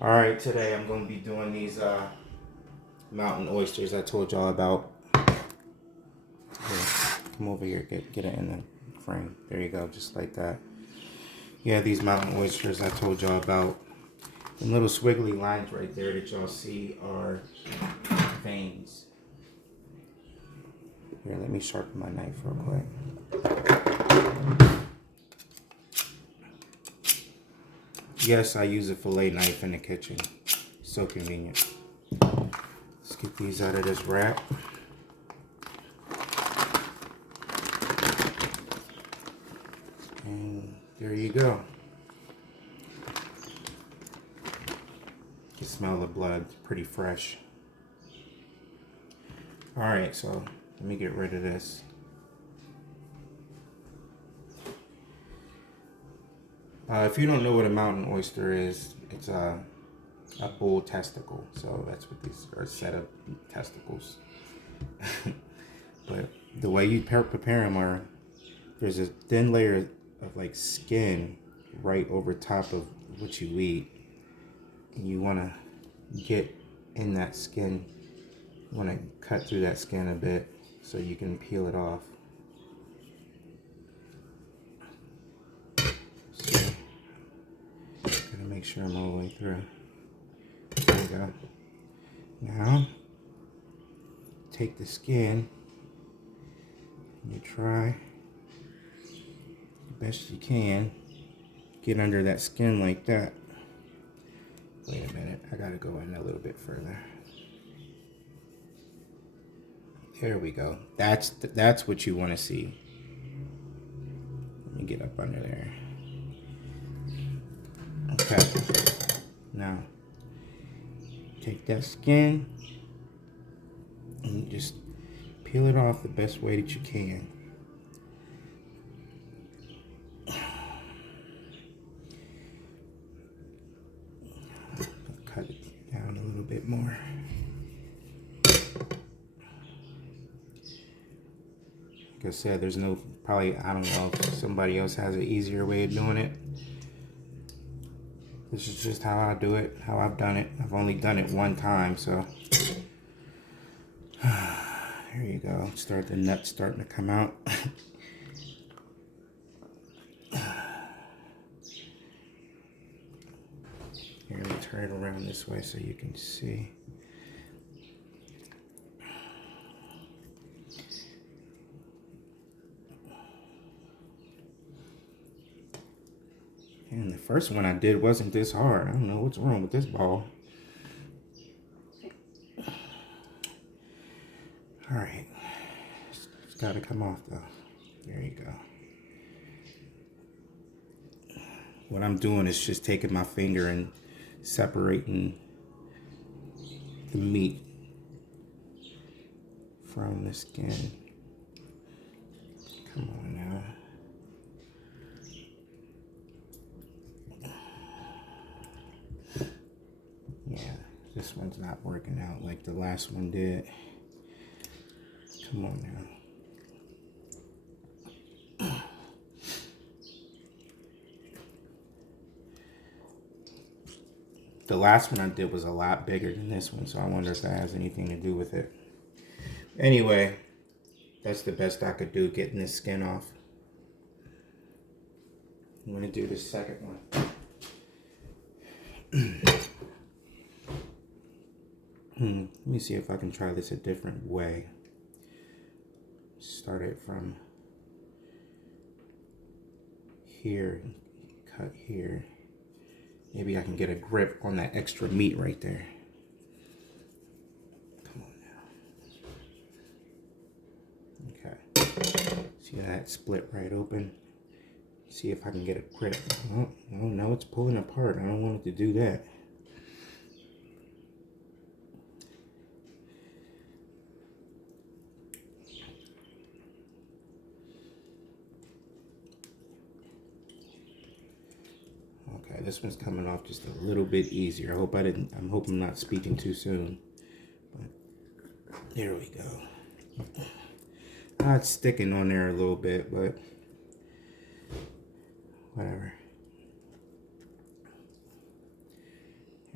All right, today I'm going to be doing these mountain oysters I told y'all about. Here, come over here, get it in the frame. There you go, just like that. Yeah, these mountain oysters I told y'all about. The little squiggly lines right there that y'all see are veins. Here, let me sharpen my knife real quick. Yes, I use a fillet knife in the kitchen. So convenient. Let's get these out of this wrap. And there you go. You can smell the blood, it's pretty fresh. Alright, so let me get rid of this. If you don't know what a mountain oyster is, it's a bull testicle. So that's what these are, a set of testicles. But the way you prepare them are, there's a thin layer of like skin right over top of what you eat. And you want to get in that skin. You want to cut through that skin a bit so you can peel it off. So, gotta make sure I'm all the way through. There we go. Now, take the skin and you try the best you can get under that skin like that. Wait a minute, I gotta go in a little bit further. There we go. That's what you want to see. Let me get up under there. Okay. Now, take that skin and just peel it off the best way that you can. Cut it down a little bit more. Like I said, there's no, probably, I don't know if somebody else has an easier way of doing it. This is just how I do it, how I've done it. I've only done it one time, so. There you go. The nuts starting to come out. Here, let me turn it around this way so you can see. And the first one I did wasn't this hard. I don't know what's wrong with this ball. Alright. It's got to come off though. There you go. What I'm doing is just taking my finger and separating the meat from the skin. Come on now. Yeah, this one's not working out like the last one did. Come on now. The last one I did was a lot bigger than this one, so I wonder if that has anything to do with it. Anyway, that's the best I could do, getting this skin off. I'm going to do the second one. Let me see if I can try this a different way. Start it from here, cut here. Maybe I can get a grip on that extra meat right there. Come on now. Okay. See how that split right open? See if I can get a grip. Oh, no, it's pulling apart. I don't want it to do that. Okay, this one's coming off just a little bit easier. I'm hoping I'm not speaking too soon. But there we go. It's sticking on there a little bit, but whatever.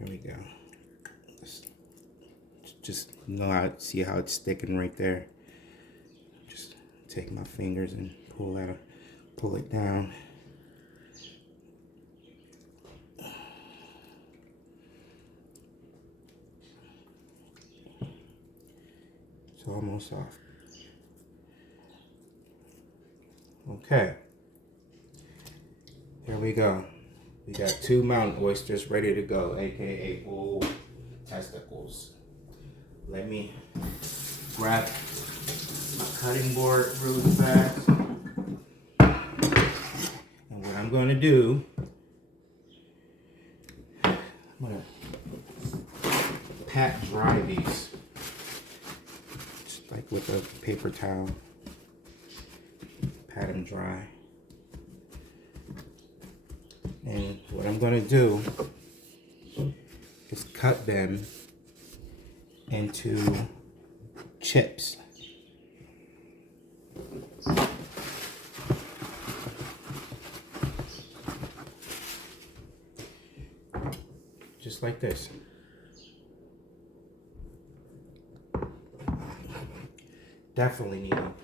Here we go. Just see how it's sticking right there. Just take my fingers and pull it down. It's almost off. Okay. Here we go. We got 2 mountain oysters ready to go, aka full testicles. Let me grab my cutting board really fast. And what I'm going to do, I'm going to pat dry these. Just like with a paper towel. Pat them dry. And what I'm going to do is cut them into chips. Just like this. Definitely need them.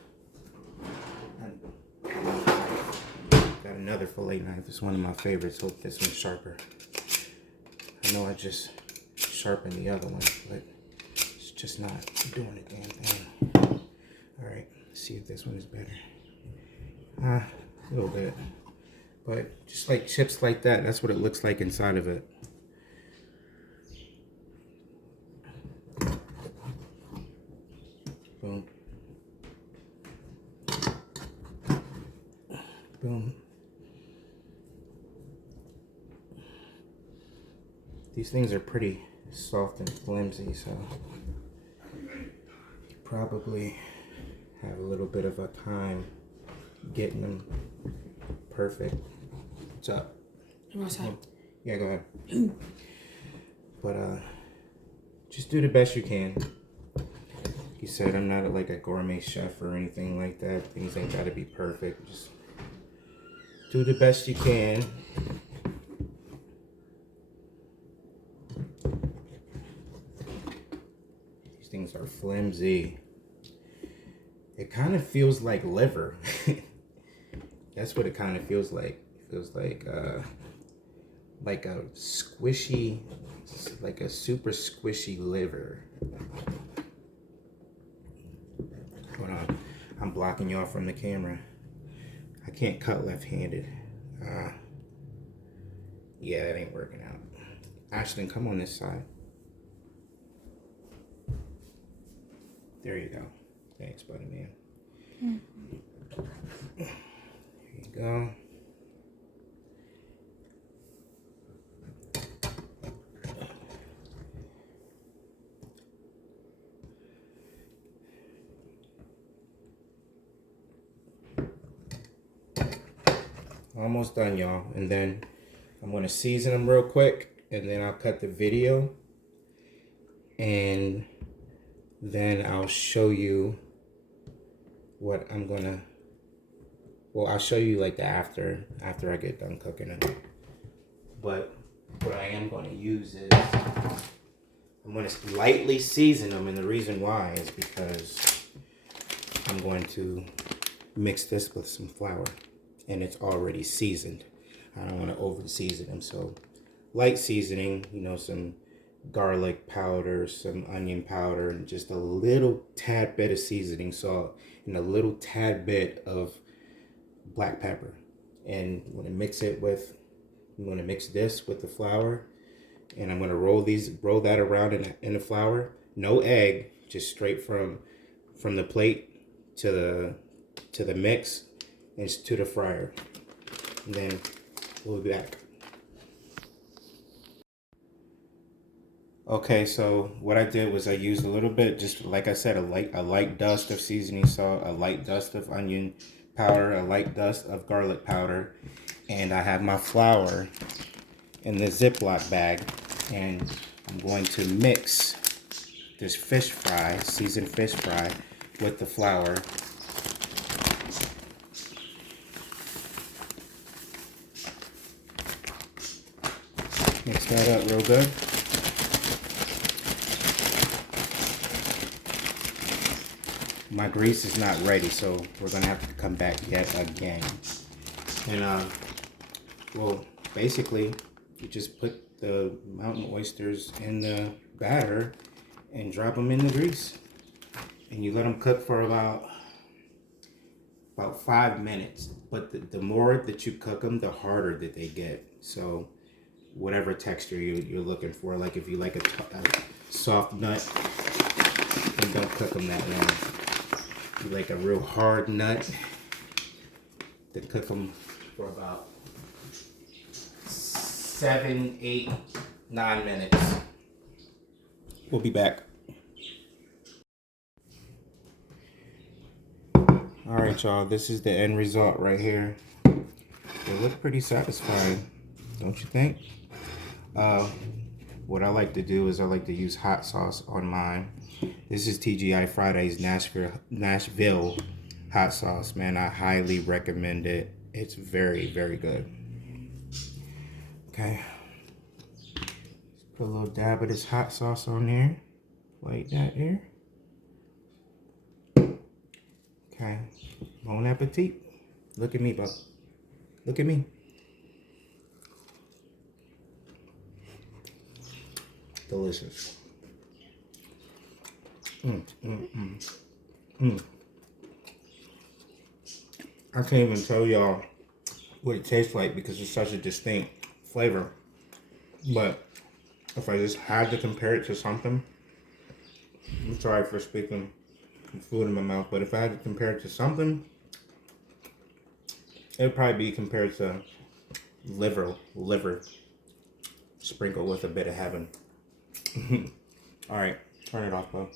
Got another fillet knife. It's one of my favorites. Hope this one's sharper. I know I just sharpened the other one, but it's just not doing the damn thing. Alright, let's see if this one is better. A little bit. But just like chips like that, that's what it looks like inside of it. Boom. Boom. These things are pretty soft and flimsy, so you probably have a little bit of a time getting them perfect. What's up? Yeah, go ahead. But just do the best you can. Like you said, I'm not like a gourmet chef or anything like that. Things ain't gotta be perfect. Just do the best you can. These things are flimsy. It kind of feels like liver. That's what it kind of feels like. It feels like a squishy, like a super squishy liver. Hold on, I'm blocking y'all from the camera. I can't cut left-handed. Yeah, that ain't working out. Ashton, come on this side. There you go. Thanks, buddy, man. There you go. Almost done, y'all. And then I'm going to season them real quick, and then I'll cut the video, and then I'll show you what I'm gonna, well, I'll show you like the after I get done cooking it. But what I am going to use is I'm going to lightly season them, and the reason why is because I'm going to mix this with some flour, and it's already seasoned. I don't want to over season them, so light seasoning, you know, some garlic powder, some onion powder, and just a little tad bit of seasoning salt, and a little tad bit of black pepper. And I'm gonna mix it with, I'm gonna mix this with the flour, and I'm gonna roll that around in the flour. No egg, just straight from the plate to the mix and to the fryer. And then we'll be back. Okay, so what I did was I used a little bit, just like I said, a light dust of seasoning salt, a light dust of onion powder, a light dust of garlic powder, and I have my flour in the Ziploc bag, and I'm going to mix this fish fry, seasoned fish fry, with the flour. Mix that up real good. my grease is not ready, so we're gonna have to come back yet again. And well, basically, you just put the mountain oysters in the batter and drop them in the grease, and you let them cook for about 5 minutes. But the more that you cook them, the harder that they get. So whatever texture you're looking for, like if you like a soft nut, then don't cook them that long. If you like a real hard nut, then cook them for about 7, 8, 9 minutes. We'll be back. Alright, y'all, this is the end result right here. They look pretty satisfying, don't you think? What I like to do is I like to use hot sauce on mine. This is TGI Fridays Nashville hot sauce. Man, I highly recommend it. It's very, very good. Okay. Put a little dab of this hot sauce on there. Like that here. Okay. Bon appetit. Look at me, bub. Look at me. Delicious. I can't even tell y'all what it tastes like because it's such a distinct flavor. But if I just had to compare it to something, I'm sorry for speaking food in my mouth, but if I had to compare it to something, it would probably be compared to liver sprinkled with a bit of heaven. All right, turn it off, bro.